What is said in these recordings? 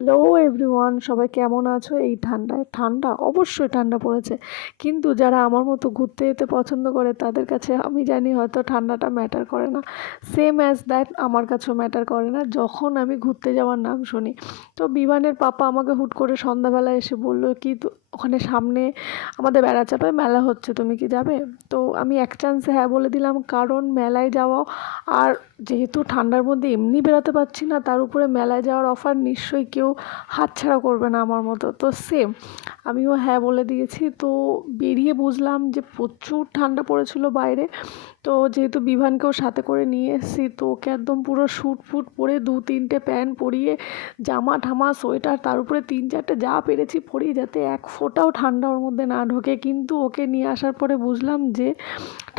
Hello everyone, সবাই কেমন আছো? এই ঠান্ডায়? ঠান্ডা অবশ্যই ঠান্ডা পড়েছে, কিন্তু যারা আমার মতো ঘুরতে যেতে পছন্দ করে তাদের কাছে আমি জানি হয়তো ঠান্ডাটা ম্যাটার করে না। সেম অ্যাজ দ্যাট আমার কাছেও ম্যাটার করে না যখন আমি ঘুরতে যাওয়ার নাম শুনি। তো বিমানের পাপা আমাকে হুট করে সন্ধ্যাবেলা এসে বললো কি, তো ওখানে সামনে আমাদের বেড়াচাপায় মেলা হচ্ছে, তুমি কি যাবে? তো আমি এক চান্সে হ্যাঁ বলে দিলাম, কারণ মেলায় যাওয়া আর যেহেতু ঠান্ডার মধ্যে এমনি বেরোতে পারছি না, তার উপরে মেলায় যাওয়ার অফার নিশ্চয়ই কেউ হাতছাড়া করবে না আমার মতো। তো সেম আমিও হ্যাঁ বলে দিয়েছি। তো বেরিয়ে বুঝলাম যে প্রচুর ঠান্ডা পড়েছিল বাইরে। তো যেহেতু বিভানকেও সাথে করে নিয়ে এসেছি, তো ওকে একদম পুরো স্যুট ফুট পরে 2-3টে প্যান্ট পরিয়ে, জামা ঠামা সোয়েটার, তার উপরে 3-4টে যা পেরেছি পরিয়ে, যাতে এক ফোঁটাও ঠান্ডা ওর মধ্যে না ঢোকে। কিন্তু ওকে নিয়ে আসার পরে বুঝলাম যে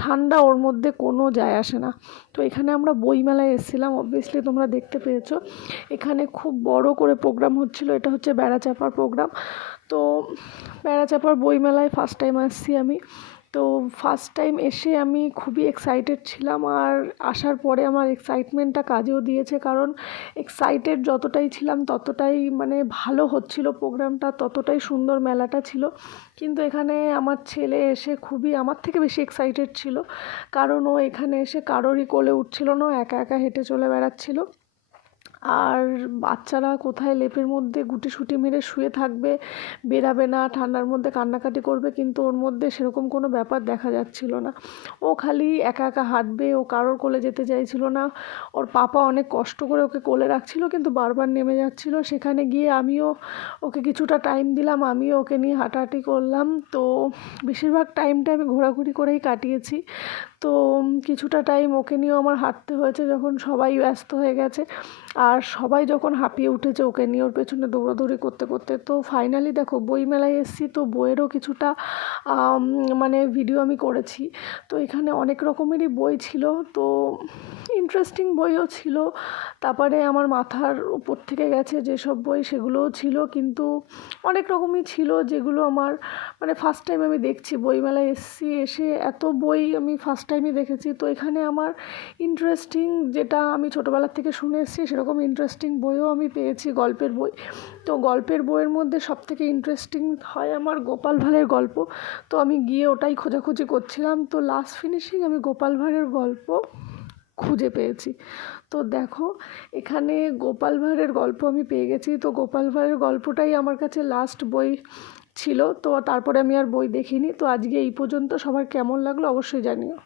ঠান্ডা ওর মধ্যে কোনো যায় আসে না। তো এখানে আমরা বইমেলায় এসেছিলাম, অবভিয়াসলি তোমরা দেখতে পেয়েছো। এখানে খুব বড় করে প্রোগ্রাম হচ্ছিলো, এটা হচ্ছে বেড়াচাপার প্রোগ্রাম। তো বেড়াচাপার বইমেলায় ফার্স্ট টাইম আসছি আমি। তো ফার্স্ট টাইম এসে আমি খুবই এক্সাইটেড ছিলাম, আর আসার পরে আমার এক্সাইটমেন্টটা কাজেও দিয়েছে, কারণ এক্সাইটেড যতটাই ছিলাম ততটাই মানে ভালো হচ্ছিল প্রোগ্রামটা, ততটাই সুন্দর মেলাটা ছিল। কিন্তু এখানে আমার ছেলে এসে খুবই আমার থেকে বেশি এক্সাইটেড ছিল, কারণ ও এখানে এসে কারোরই কোলে উঠছিল না, একা একা হেঁটে চলে বেড়াচ্ছিল। আর বাচ্চারা কোথায় লেপের মধ্যে গুটিসুটি মেরে শুয়ে থাকবে, বেরাবে না, ঠান্ডার মধ্যে কান্নাকাটি করবে, কিন্তু ওর মধ্যে সেরকম কোনো ব্যাপার দেখা যাচ্ছিল না। ও খালি একা একা হাঁটবে, ও কারোর কোলে যেতে চাইছিল না। ওর পাপা অনেক কষ্ট করে ওকে কোলে রাখছিল, কিন্তু বারবার নেমে যাচ্ছিল। সেখানে গিয়ে আমিও ওকে কিছুটা টাইম দিলাম, আমিও ওকে নিয়ে হাঁটাহাঁটি করলাম। তো বেশিরভাগ টাইমটা আমি ঘোরাঘুরি করেই কাটিয়েছি। তো কিছুটা টাইম ওকে নিয়েও আমার হাঁটতে হয়েছে, যখন সবাই ব্যস্ত হয়ে গেছে আর সবাই যখন হাঁপিয়ে উঠেছে ওকে নিয়ে ওর পেছনে দৌড়াদৌড়ি করতে করতে। তো ফাইনালি দেখো, বইমেলায় এসেছি, তো বইয়েরও কিছুটা মানে ভিডিও আমি করেছি। তো এখানে অনেক রকমেরই বই ছিল, তো ইন্টারেস্টিং বইও ছিল। তারপরে আমার মাথার উপর থেকে গেছে যেসব বই, সেগুলোও ছিল, কিন্তু অনেক রকমই ছিল যেগুলো আমার মানে ফার্স্ট টাইম আমি দেখছি। বইমেলায় এসেছি, এসে এত বই আমি ফার্স্ট টাইমই দেখেছি। তো এখানে আমার ইন্টারেস্টিং, যেটা আমি ছোটোবেলার থেকে শুনে এসেছি সেরকম ইন্টারেস্টিং বইও আমি পেয়েছি, গল্পের বই। তো গল্পের বইয়ের মধ্যে সবথেকে ইন্টারেস্টিং হয় আমার গোপাল ভাঁড়ের গল্প। তো আমি গিয়ে ওটাই খোঁজাখুঁজি করছিলাম, তো লাস্ট ফিনিশিং আমি গোপাল ভাঁড়ের গল্প খুঁজে পেয়েছি। তো দেখো, এখানে গোপাল ভাঁড়ের গল্প আমি পেয়ে গেছি। তো গোপাল ভাঁড়ের গল্পটাই আমার কাছে লাস্ট বই ছিল। তো তারপরে আমি আর বই দেখিনি। তো আজকে এই পর্যন্ত। সবার কেমন লাগলো অবশ্যই জানিও।